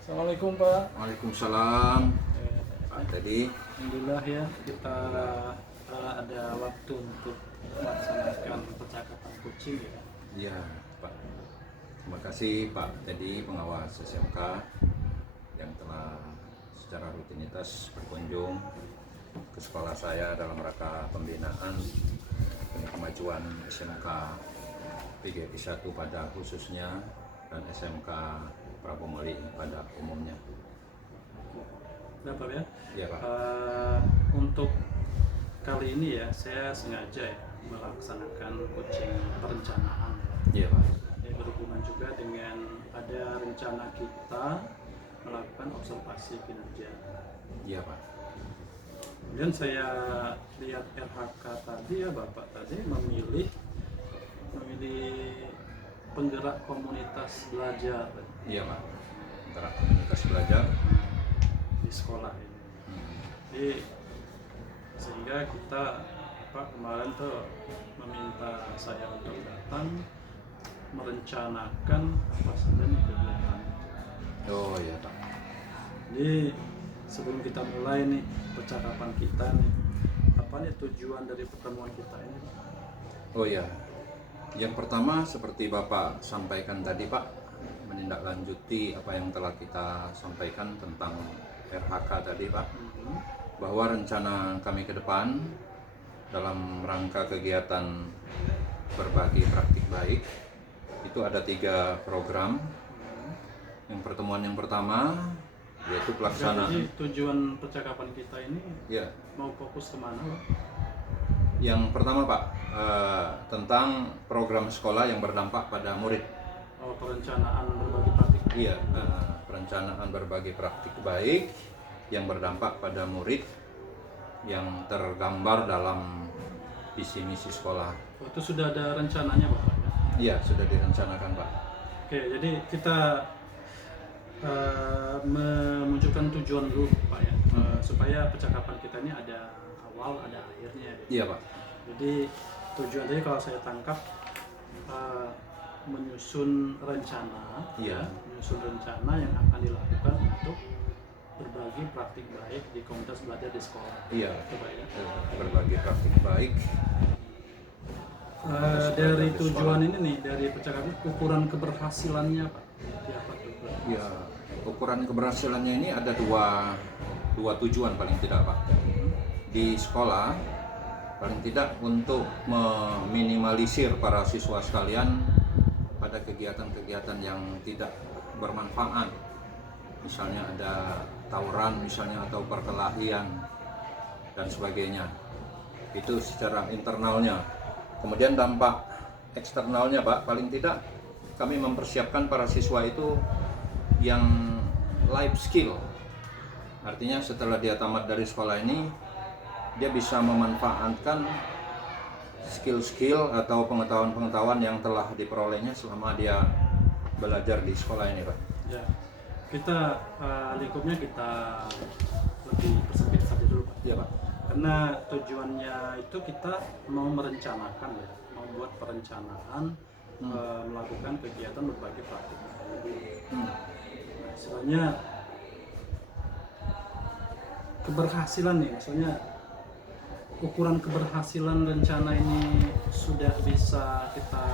Assalamualaikum Pak. Waalaikumsalam. Eh, Pak tadi. Alhamdulillah ya kita ada waktu untuk melaksanakan percakapan kucing ya. Ya, Pak. Terima kasih Pak Teddy, pengawas SMK yang telah secara rutinitas berkunjung ke sekolah saya dalam rangka pembinaan dan kemajuan SMK PGRI 1 pada khususnya dan SMK Prabu Muli pada umumnya. Berapa ya? Ya Pak. Untuk kali ini ya saya sengaja ya melaksanakan coaching perencanaan. Iya Pak. Ya, berhubungan juga dengan ada rencana kita melakukan observasi kinerja. Iya Pak. Kemudian saya lihat RHK tadi ya Bapak tadi memilih penggerak komunitas belajar Iya Pak. Antara komunitas belajar. di sekolah ini. Jadi sehingga kita kemarin tuh meminta saya untuk datang merencanakan apa saja nih kegiatan. Oh iya Pak. Jadi sebelum kita mulai nih percakapan kita nih, apa nih tujuan dari pertemuan kita ini? Oh ya, yang pertama seperti Bapak sampaikan tadi Pak, menindaklanjuti apa yang telah kita sampaikan tentang RHK tadi Pak, bahwa rencana kami ke depan dalam rangka kegiatan berbagi praktik baik itu ada 3 program. Yang pertemuan yang pertama yaitu pelaksanaan. Jadi tujuan percakapan kita ini Ya, mau fokus kemana Pak? yang pertama Pak, tentang program sekolah yang berdampak pada murid. Oh, perencanaan berbagi praktik. Iya, perencanaan berbagi praktik baik yang berdampak pada murid yang tergambar dalam visi misi sekolah. Oh, itu sudah ada rencananya Bapak ya? Iya, sudah direncanakan Pak. Oke, jadi kita memunculkan tujuan dulu Pak ya, supaya percakapan kita ini ada awal, ada akhirnya. Iya Pak. Jadi tujuan tadi kalau saya tangkap menyusun rencana, Iya. menyusun rencana yang akan dilakukan untuk berbagi praktik baik di komunitas belajar di sekolah. Iya. Coba ya. Berbagi praktik baik. Dari tujuan ini nih, dari percakapan ukuran keberhasilannya Pak, seperti apa tuh? Ya, ukuran keberhasilannya ini ada dua tujuan paling tidak Pak. Di sekolah paling tidak untuk meminimalisir para siswa sekalian pada kegiatan-kegiatan yang tidak bermanfaat. Misalnya ada tawuran misalnya atau perkelahian dan sebagainya. Itu secara internalnya. Kemudian dampak eksternalnya Pak, paling tidak kami mempersiapkan para siswa itu yang life skill. Artinya setelah dia tamat dari sekolah ini, dia bisa memanfaatkan skill-skill atau pengetahuan-pengetahuan yang telah diperolehnya selama dia belajar di sekolah ini Pak. Ya, kita lingkupnya kita lebih persempit saja dulu Pak. Iya Pak. Karena tujuannya itu kita mau merencanakan ya, membuat perencanaan melakukan kegiatan berbagi praktik. Nah, istilahnya keberhasilan nih, maksudnya ukuran keberhasilan rencana ini sudah bisa kita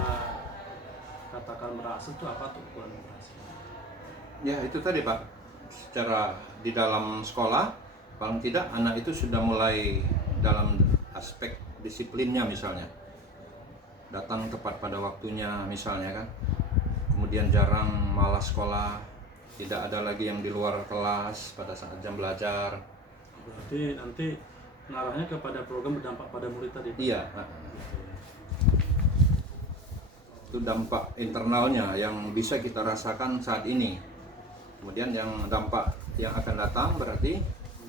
katakan berhasil itu apa tuh ukuran keberhasilan? Ya itu tadi Pak, secara di dalam sekolah paling tidak anak itu sudah mulai dalam aspek disiplinnya misalnya datang tepat pada waktunya misalnya kan, kemudian jarang malas sekolah, tidak ada lagi yang di luar kelas pada saat jam belajar. Berarti nanti ngarahnya kepada program berdampak pada murid tadi. Iya, itu dampak internalnya yang bisa kita rasakan saat ini. Kemudian yang dampak yang akan datang berarti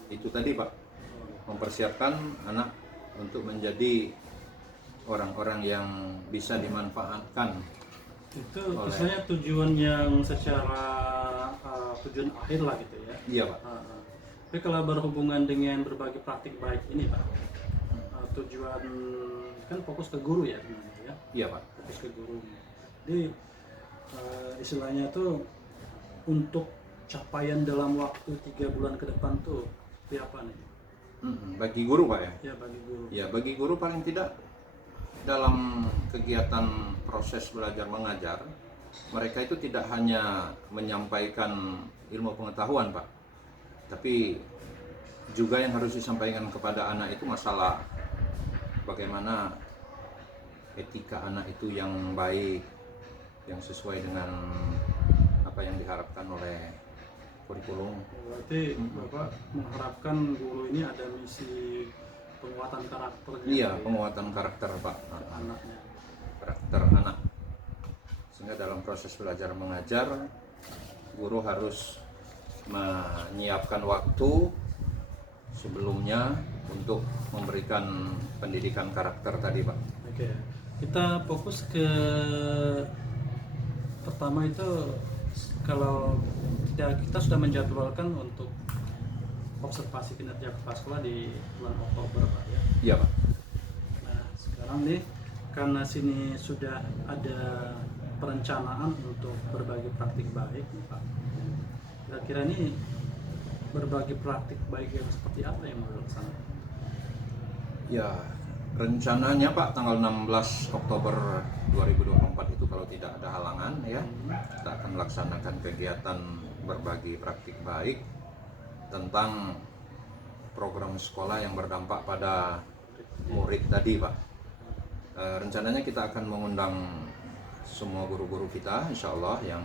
itu tadi Pak, mempersiapkan anak untuk menjadi orang-orang yang bisa dimanfaatkan. Itu misalnya tujuan yang secara tujuan akhir lah gitu ya. Iya Pak. Tapi kalau berhubungan dengan berbagi praktik baik ini Pak, tujuan kan fokus ke guru ya sebenarnya ya. Iya Pak. Fokus ke guru. Jadi istilahnya tuh untuk capaian dalam waktu 3 bulan ke depan tuh seperti apa nih? Bagi guru Pak ya? Ya bagi guru. Ya bagi guru paling tidak dalam kegiatan proses belajar mengajar, mereka itu tidak hanya menyampaikan ilmu pengetahuan Pak, tapi juga yang harus disampaikan kepada anak itu masalah bagaimana etika anak itu yang baik, yang sesuai dengan apa yang diharapkan oleh kurikulum. Berarti Bapak mengharapkan guru ini ada misi penguatan karakternya. Iya, penguatan karakter Pak, Anaknya. karakter anak. Sehingga dalam proses belajar mengajar, guru harus menyiapkan waktu sebelumnya untuk memberikan pendidikan karakter tadi Pak. Oke, kita fokus ke pertama itu, kalau kita sudah menjadwalkan untuk observasi kinerja kepala sekolah di bulan Oktober Pak ya. Iya Pak. Nah sekarang nih karena sini sudah ada perencanaan untuk berbagi praktik baik nih Pak. Kira-kira ini berbagi praktik baik yang seperti apa yang mau dilaksanakan? Ya, rencananya Pak tanggal 16 Oktober 2024 itu kalau tidak ada halangan ya, kita akan melaksanakan kegiatan berbagi praktik baik tentang program sekolah yang berdampak pada murid tadi Pak. Rencananya kita akan mengundang semua guru-guru kita insya Allah yang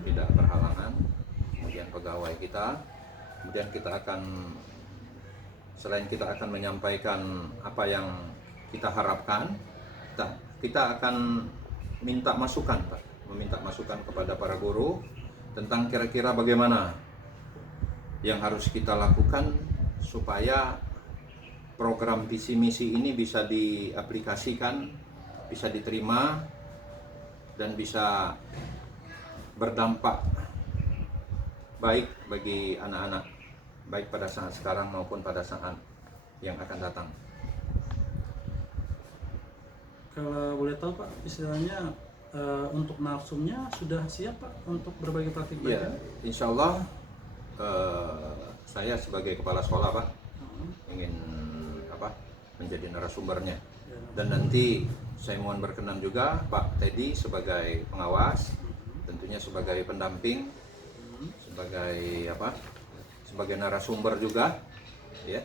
tidak berhalangan, kemudian pegawai kita, kemudian kita akan, selain kita akan menyampaikan apa yang kita harapkan, kita akan minta masukan Pak, meminta masukan kepada para guru tentang kira-kira bagaimana yang harus kita lakukan supaya program visi misi ini bisa diaplikasikan, bisa diterima, dan bisa berdampak baik bagi anak-anak, baik pada saat sekarang maupun pada saat yang akan datang. Kalau boleh tahu Pak, istilahnya untuk narsumnya sudah siap Pak untuk berbagi praktik baik? Ya, insya Allah saya sebagai kepala sekolah Pak ingin menjadi narasumbernya, dan nanti saya mohon berkenan juga Pak Teddy sebagai pengawas, tentunya sebagai pendamping, sebagai narasumber juga ya,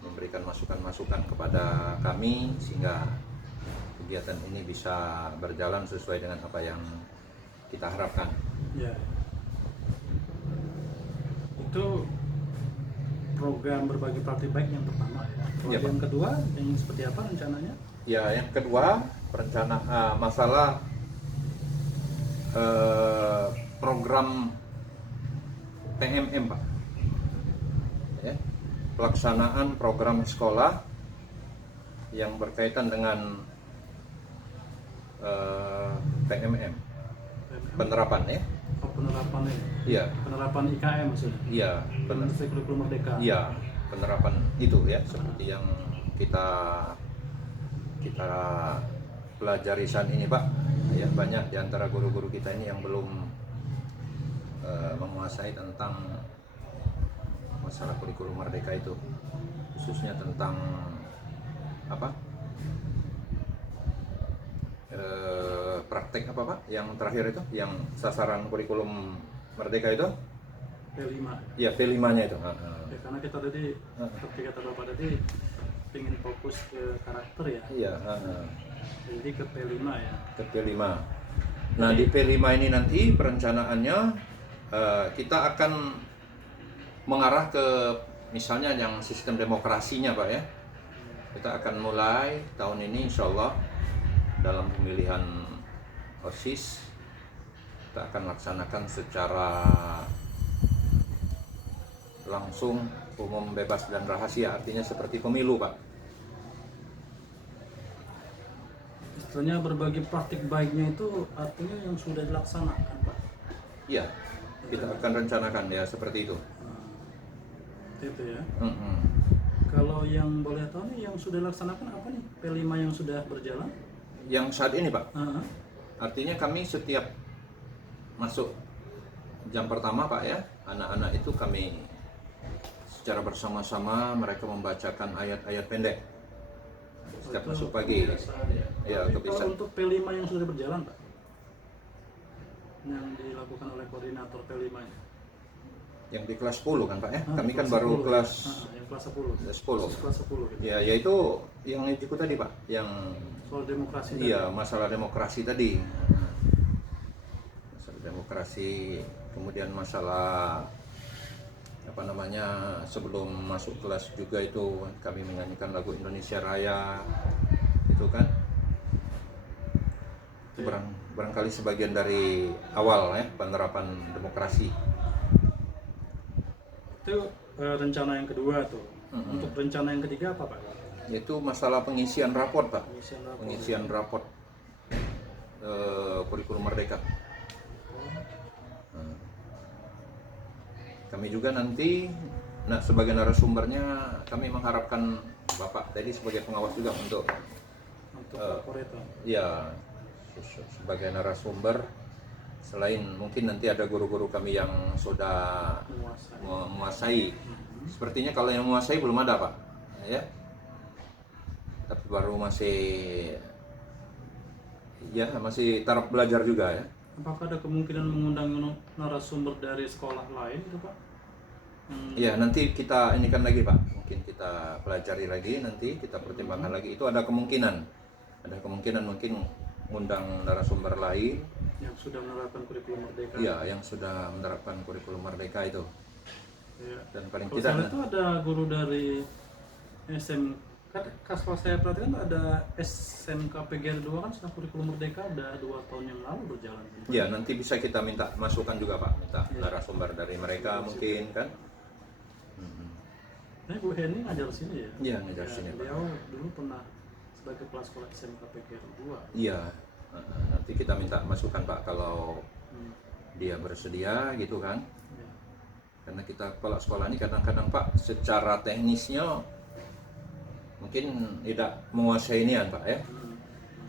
memberikan masukan-masukan kepada kami sehingga kegiatan ini bisa berjalan sesuai dengan apa yang kita harapkan. Ya. Itu program berbagi praktik baik yang pertama ya. Ya, Yang kedua, yang seperti apa rencananya? Ya, yang kedua masalah program PMM Pak. Ya, pelaksanaan program sekolah yang berkaitan dengan PMM, penerapan ya. Oh, penerapannya. Iya. Penerapan IKM maksudnya. Iya, Industri Kurikulum Merdeka. iya, penerapan itu ya, seperti yang kita pelajari saat ini Pak. Ya, banyak di antara guru-guru kita ini yang belum menguasai tentang masalah kurikulum merdeka itu, khususnya tentang praktek Pak yang terakhir itu, yang sasaran kurikulum merdeka itu P5. ya, P5-nya itu. Ya, karena kita tadi seperti kata Bapak tadi ingin fokus ke karakter ya. Iya, Jadi ke P5 ya. ke P5. Nah, di P5 ini nanti perencanaannya kita akan mengarah ke misalnya yang sistem demokrasinya Pak ya. Kita akan mulai tahun ini insya Allah dalam pemilihan OSIS kita akan laksanakan secara langsung, umum, bebas, dan rahasia, artinya seperti pemilu Pak. Istilahnya berbagi praktik baiknya itu artinya yang sudah dilaksanakan Pak. Iya, kita akan rencanakan ya seperti itu. Itu ya. Kalau yang boleh tahu nih yang sudah dilaksanakan apa nih? P5 yang sudah berjalan? Yang saat ini Pak, Uh-huh. artinya kami setiap masuk jam pertama Pak ya, anak-anak itu kami secara bersama-sama mereka membacakan ayat-ayat pendek setiap Itu masuk pagi. kebiasaan ya. Ya, Tapi kebiasaan. kalau untuk P5 yang sudah berjalan Pak, yang dilakukan oleh koordinator P5 nya. Yang di kelas 10 kan Pak ya, kami kan Kelas baru 10, kelas yang kelas 10. 10. Kelas 10 gitu. Ya, yaitu yang itu tadi Pak, yang Soal demokrasi. iya masalah demokrasi tadi. Masalah demokrasi, kemudian masalah apa namanya, sebelum masuk kelas juga itu kami menyanyikan lagu Indonesia Raya itu kan. Itu barangkali sebagian dari awal ya penerapan demokrasi. Itu rencana yang kedua tuh. Untuk rencana yang ketiga apa Pak? Yaitu masalah pengisian raport Pak. Pengisian rapor. Pengisian raport kurikulum Merdeka. Kami juga nanti, nah sebagai narasumbernya kami mengharapkan Bapak tadi sebagai pengawas juga untuk rapor itu. ya sebagai narasumber. Selain mungkin nanti ada guru-guru kami yang sudah menguasai. Sepertinya kalau yang menguasai belum ada Pak, ya. Tapi baru masih taraf belajar juga ya. Apakah ada kemungkinan mengundang narasumber dari sekolah lain itu Pak? Ya nanti kita ini kan lagi Pak, mungkin kita pelajari lagi, nanti kita pertimbangkan lagi. Itu ada kemungkinan mungkin undang narasumber lain Yang sudah menerapkan kurikulum Merdeka. ya, yang sudah menerapkan kurikulum Merdeka itu. Ya. Dan paling Kalau tidak saya itu ada guru dari SMK, kalau saya perhatikan ada SMK PGR 2 kan sudah kurikulum Merdeka ada 2 tahun yang lalu berjalan. ya nanti bisa kita minta masukan juga Pak, minta narasumber dari mereka mungkin kan. Nah, Bu Heni ngajar sini ya? Iya, ngajar sini, Pak. Beliau dulu pernah sebagai kepala sekolah SMK PGR 2. Iya, nanti kita minta masukan Pak kalau dia bersedia gitu kan. Ya. Karena kita kepala sekolah ini kadang-kadang Pak secara teknisnya mungkin tidak menguasai inian Pak ya.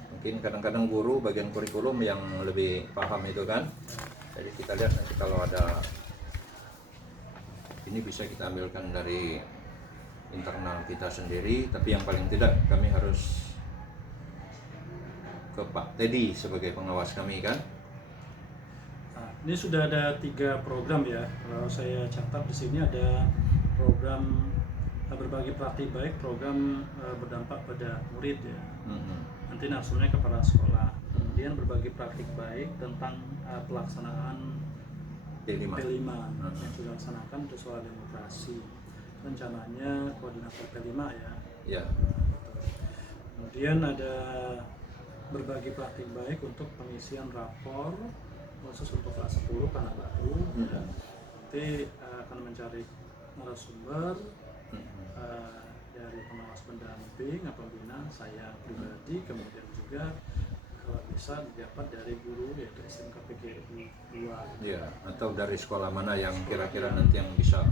Mungkin kadang-kadang guru bagian kurikulum yang lebih paham itu kan. Jadi kita lihat nanti kalau ada ini bisa kita ambilkan dari internal kita sendiri, tapi yang paling tidak kami harus ke Pak Teddy sebagai pengawas kami kan. Nah, ini sudah ada 3 program ya. Kalau saya catat di sini ada program berbagi praktik baik, program berdampak pada murid ya. Nanti narasumbernya kepala sekolah. Kemudian berbagi praktik baik tentang pelaksanaan P5 yang sudah dilaksanakan untuk soal demokrasi. Rencananya koordinator P5 ya. Ya. Kemudian ada berbagi praktik baik untuk pengisian rapor khusus untuk kelas 10 karena baru. Ya. Nanti akan mencari narasumber dari pengawas pendamping atau pembina saya pribadi, kemudian juga kalau bisa dapat dari guru yaitu SMK PGR 2. Ya, atau dari sekolah mana yang kira-kira nanti yang bisa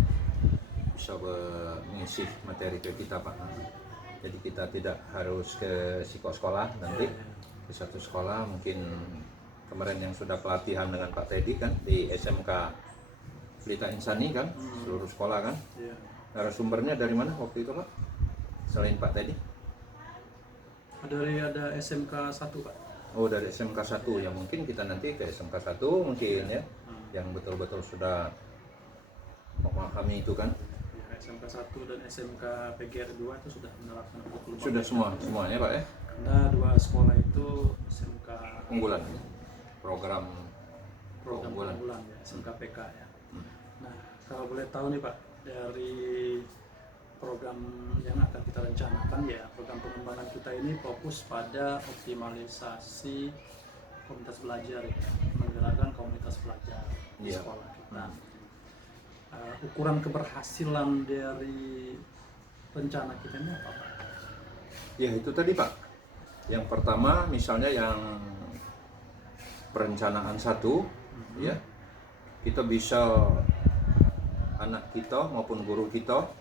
mengisi materi ke kita Pak. Jadi kita tidak harus ke sekolah nanti, ke satu sekolah. Mungkin kemarin yang sudah pelatihan dengan Pak Teddy kan di SMK Pelita Insani kan, seluruh sekolah kan. Narasumbernya dari mana waktu itu Pak? Selain Pak Teddy? Ada SMK 1 Pak. Oh, dari SMK 1 yang mungkin kita nanti ke SMK 1 mungkin ya, yang betul-betul sudah memahami itu kan. SMK 1 dan SMK PGR 2 itu sudah menerapkan kurikulum. Sudah semuanya Pak ya? Karena 2 sekolah itu SMK unggulan, program unggulan ya, SMK PK ya. Nah, kalau boleh tahu nih Pak, dari program yang akan kita rencanakan ya, program pengembangan kita ini fokus pada optimalisasi komunitas belajar ya, menggerakkan komunitas belajar di sekolah kita. Ukuran keberhasilan dari rencana kita ini apa Pak? Ya itu tadi Pak. Yang pertama misalnya yang perencanaan 1 ya, kita bisa anak kita maupun guru kita,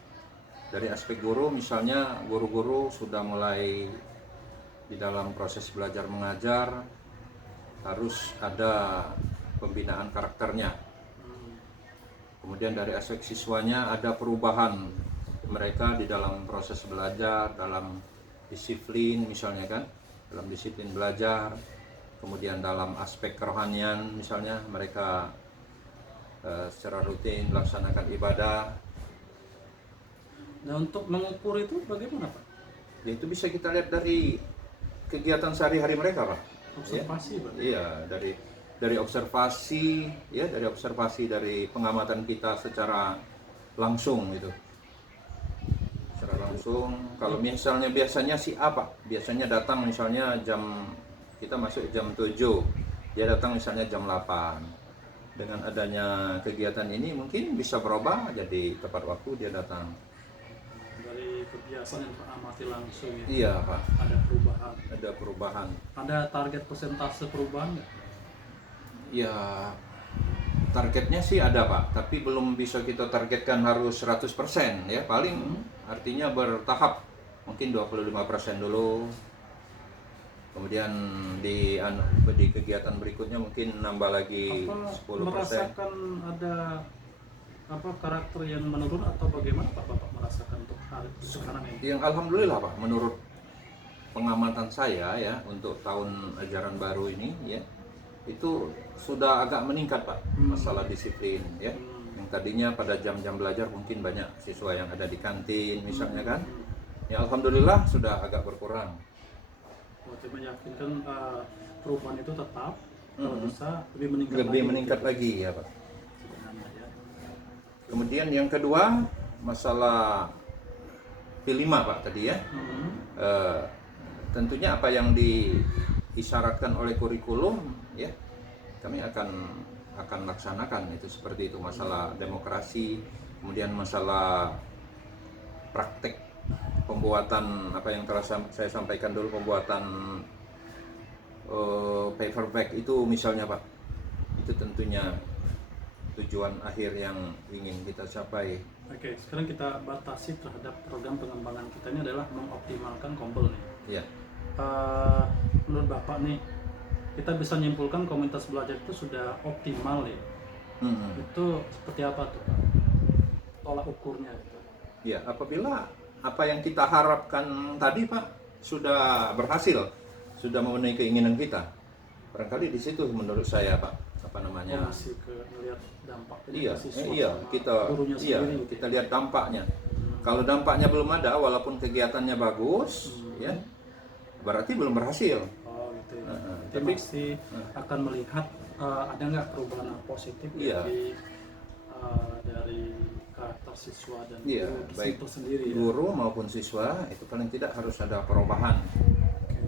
dari aspek guru misalnya guru-guru sudah mulai di dalam proses belajar mengajar harus ada pembinaan karakternya. Kemudian dari aspek siswanya ada perubahan mereka di dalam proses belajar, dalam disiplin misalnya kan, dalam disiplin belajar. Kemudian dalam aspek kerohanian misalnya mereka secara rutin melaksanakan ibadah. Nah, untuk mengukur itu bagaimana, Pak? Ya, itu bisa kita lihat dari kegiatan sehari-hari mereka, Pak. Observasi, Pak. Iya, dari observasi, ya, dari observasi dari pengamatan kita secara langsung gitu. Secara langsung, kalau misalnya biasanya si A, Pak, biasanya datang misalnya kita masuk jam 7, dia datang misalnya jam 8. Dengan adanya kegiatan ini mungkin bisa berubah jadi tepat waktu dia datang. Dari kebiasaan yang Pak amati langsung ya. Iya, Pak. Ada perubahan. Ada perubahan. Ada target persentase perubahan nggak? Ya, targetnya sih ada, Pak, tapi belum bisa kita targetkan harus 100% ya. Paling artinya bertahap. Mungkin 25% dulu. Kemudian di kegiatan berikutnya mungkin nambah lagi Apa 10%. merasakan ada karakter yang menurun atau bagaimana Pak Bapak merasakan untuk hari sekarang ini? Yang alhamdulillah, Pak, menurut pengamatan saya ya untuk tahun ajaran baru ini ya, itu sudah agak meningkat, Pak, masalah disiplin ya. Yang tadinya pada jam-jam belajar mungkin banyak siswa yang ada di kantin misalnya kan. Ya alhamdulillah sudah agak berkurang. Berarti meyakinkan perubahan itu tetap kalau bisa lebih Lebih meningkat meningkat lagi ya, Pak. sebenarnya ya. Kemudian yang kedua masalah P5, Pak, tadi ya. Tentunya apa yang diisyaratkan oleh kurikulum ya kami akan laksanakan itu seperti itu, masalah demokrasi, kemudian masalah praktek pembuatan apa yang telah saya sampaikan dulu, pembuatan paperback itu misalnya, Pak, itu tentunya tujuan akhir yang ingin kita capai. Oke, sekarang kita batasi terhadap program pengembangan kita ini adalah mengoptimalkan Kompel nih. Ya. Menurut Bapak nih, kita bisa menyimpulkan komunitas belajar itu sudah optimal ya. Itu seperti apa tuh, Pak? Tolak ukurnya gitu. Ya, apabila apa yang kita harapkan tadi, Pak, sudah berhasil, sudah memenuhi keinginan kita. Barangkali di situ menurut saya, Pak, apa namanya? Masih ke melihat dampaknya Iya, ke siswa gurunya iya, sendiri gitu. kita lihat dampaknya. Kalau dampaknya belum ada, walaupun kegiatannya bagus, ya, berarti belum berhasil. Oh gitu ya. Jadi Tapi masih akan melihat ada nggak perubahan positif Iya. dari karakter siswa dan Iya, guru baik itu sendiri ya. guru maupun siswa itu paling tidak harus ada perubahan. Oke.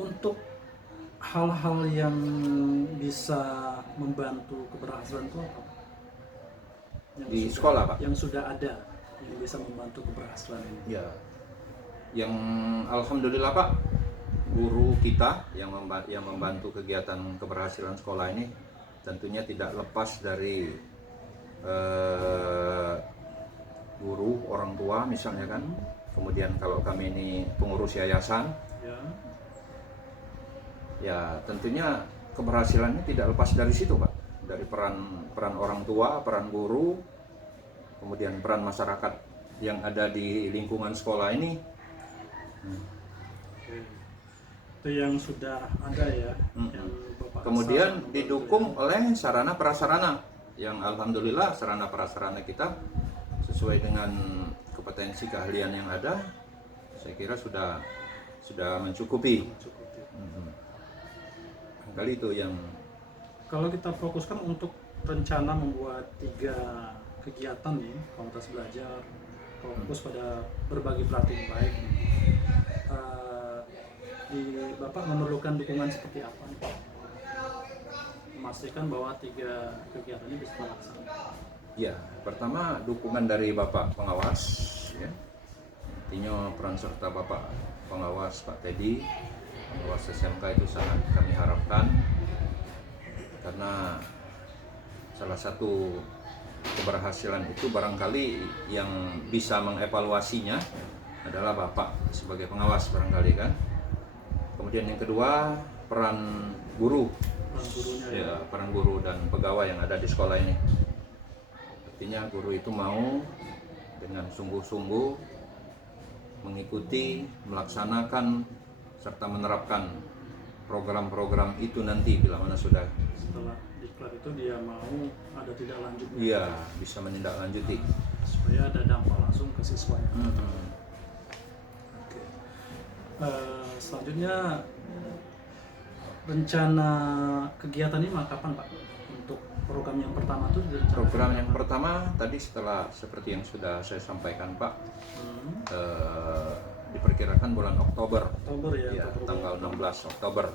Untuk hal-hal yang bisa membantu keberhasilan itu apa? Di sekolah, Pak? Yang sudah ada yang bisa membantu keberhasilan ini. Ya, yang alhamdulillah, Pak, guru kita yang membantu kegiatan keberhasilan sekolah ini tentunya tidak lepas dari guru, orang tua misalnya kan. Kemudian kalau kami ini pengurus yayasan, ya tentunya keberhasilannya tidak lepas dari situ, Pak. Dari peran orang tua, peran guru, kemudian peran masyarakat yang ada di lingkungan sekolah ini. Itu yang sudah ada ya. Yang Bapak Kemudian rasa didukung oleh sarana prasarana yang alhamdulillah sarana prasarana kita sesuai dengan kompetensi keahlian yang ada, saya kira sudah mencukupi. Kali itu yang kalau kita fokuskan untuk rencana membuat 3 kegiatan nih, komunitas belajar, fokus pada berbagi pelatihan baik nih. Bapak memerlukan dukungan seperti apa nih, Pak? Memastikan bahwa 3 kegiatan ini bisa terlaksana. ya, pertama dukungan dari Bapak pengawas ya. Artinya peran serta Bapak pengawas Pak Teddy, pengawas SMK itu sangat kami harapkan, karena salah satu keberhasilan itu barangkali yang bisa mengevaluasinya adalah Bapak sebagai pengawas barangkali kan. Kemudian yang kedua peran guru peran gurunya ya, peran guru dan pegawai yang ada di sekolah ini. Artinya guru itu mau dengan sungguh-sungguh mengikuti, melaksanakan serta menerapkan program-program itu nanti bila mana sudah setelah diklat itu dia mau ada tidak lanjutnya. iya bisa menindaklanjuti Supaya ada dampak langsung ke siswanya. Oke. Selanjutnya rencana kegiatan ini kapan Pak? Untuk program yang pertama itu direncanakan program yang kapan? pertama tadi setelah seperti yang sudah saya sampaikan Pak, diperkirakan bulan Oktober, Oktober ya, ya, Oktober. tanggal 16 Oktober.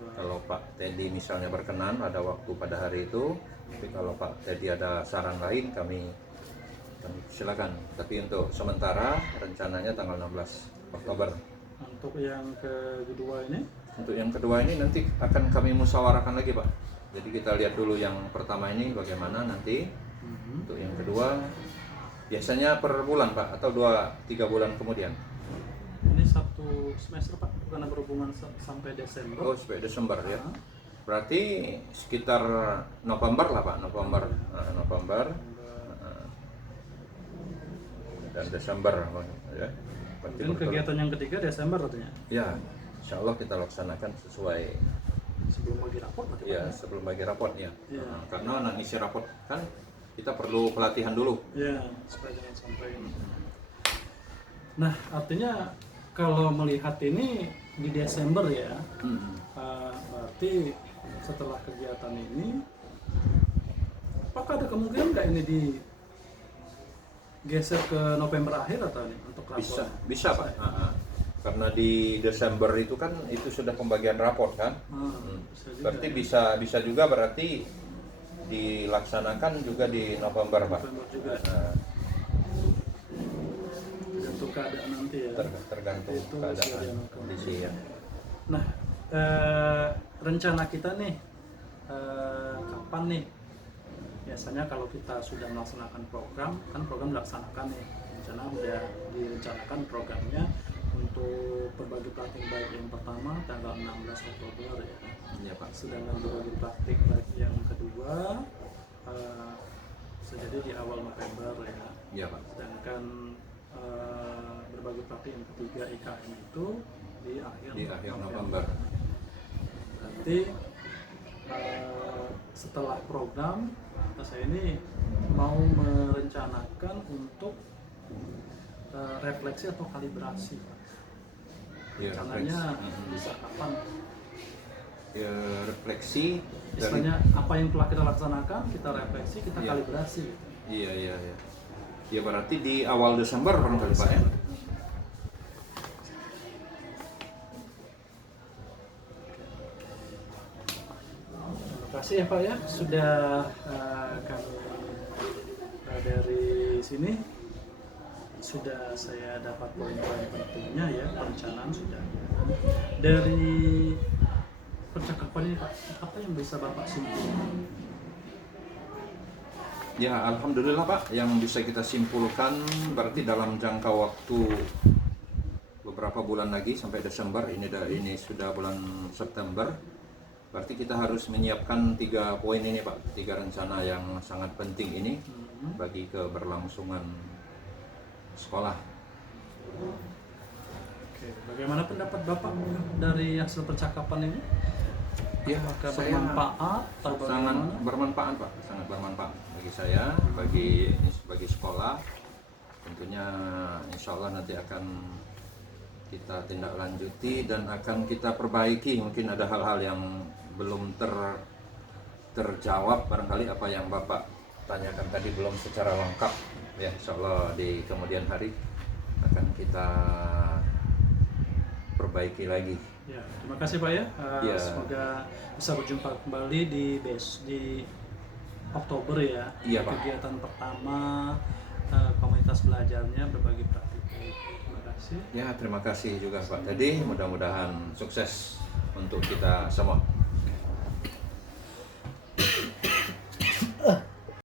Kalau Pak Teddy misalnya berkenan ada waktu pada hari itu, tapi kalau Pak Teddy ada saran lain kami silakan. Tapi untuk sementara rencananya tanggal 16 Oktober. Untuk yang kedua ini, Untuk yang kedua ini nanti akan kami musyawarahkan lagi Pak. Jadi kita lihat dulu yang pertama ini bagaimana nanti. Untuk yang kedua biasanya per bulan Pak atau 2-3 bulan kemudian. ini 1 semester Pak, karena berhubungan sampai Desember. Oh sampai Desember ya. Berarti sekitar November lah Pak, November. November dan Desember ya. Berarti Mungkin kegiatan yang ketiga Desember artinya. ya, insya Allah kita laksanakan sesuai Sebelum bagi rapor berarti ya Pak? sebelum bagi raportnya. Ya. Karena anak ngisi raport kan kita perlu pelatihan dulu. Ya, supaya jangan sampai. Nah, artinya kalau melihat ini di Desember ya, berarti setelah kegiatan ini, apakah ada kemungkinan nggak ini digeser ke November akhir atau nih untuk rapor? Bisa Pak. Karena di Desember itu kan itu sudah pembagian raport kan. Bisa juga, Berarti ya. bisa juga berarti dilaksanakan juga di November Pak. November juga. Tergantung keadaan nanti ya. Tergantung Itu keadaan sesuai kondisi ya. Nah, rencana kita nih kapan nih? Biasanya kalau kita sudah melaksanakan program, kan program dilaksanakan nih. Rencana udah direncanakan programnya untuk berbagi praktik baik yang pertama tanggal 16 Oktober ya. Iya Pak. Sedangkan berbagi praktik baik yang kedua bisa jadi di awal November ya. Iya Pak. Sedangkan berbagi praktik yang ketiga IKM itu di akhir November. Berarti setelah program saya ini mau merencanakan untuk refleksi atau kalibrasi. Ya, Rencananya refleksi. bisa kapan? Ya, refleksi dari Istilahnya apa yang telah kita laksanakan, kita refleksi, kita Iya. kalibrasi. iya. Ya berarti di awal Desember barangkali Pak ya. Terima kasih ya Pak ya, sudah kami dari sini sudah saya dapat poin-poin pentingnya ya, perencanaan sudah. Dari percakapan ini Pak, apa yang bisa Bapak simpulkan? Ya alhamdulillah Pak, yang bisa kita simpulkan berarti dalam jangka waktu beberapa bulan lagi sampai Desember, ini sudah bulan September. Berarti kita harus menyiapkan 3 poin ini Pak, 3 rencana yang sangat penting ini bagi keberlangsungan sekolah. Oke, bagaimana pendapat Bapak dari hasil percakapan ini? Ya, Apakah saya bermanfaat atau sangat bagaimana? bermanfaat Pak, sangat bermanfaat bagi saya, bagi sekolah. Tentunya insya Allah nanti akan kita tindak lanjuti dan akan kita perbaiki. Mungkin ada hal-hal yang belum terjawab, barangkali apa yang Bapak tanyakan tadi belum secara lengkap. Ya insya Allah di kemudian hari akan kita perbaiki lagi. Ya, terima kasih Pak ya. Ya. Semoga bisa berjumpa kembali di Oktober ya. Iya, Pak. Kegiatan pertama komunitas belajarnya berbagi praktik. Terima kasih. Ya terima kasih juga Pak Teddy. Mudah-mudahan sukses untuk kita semua.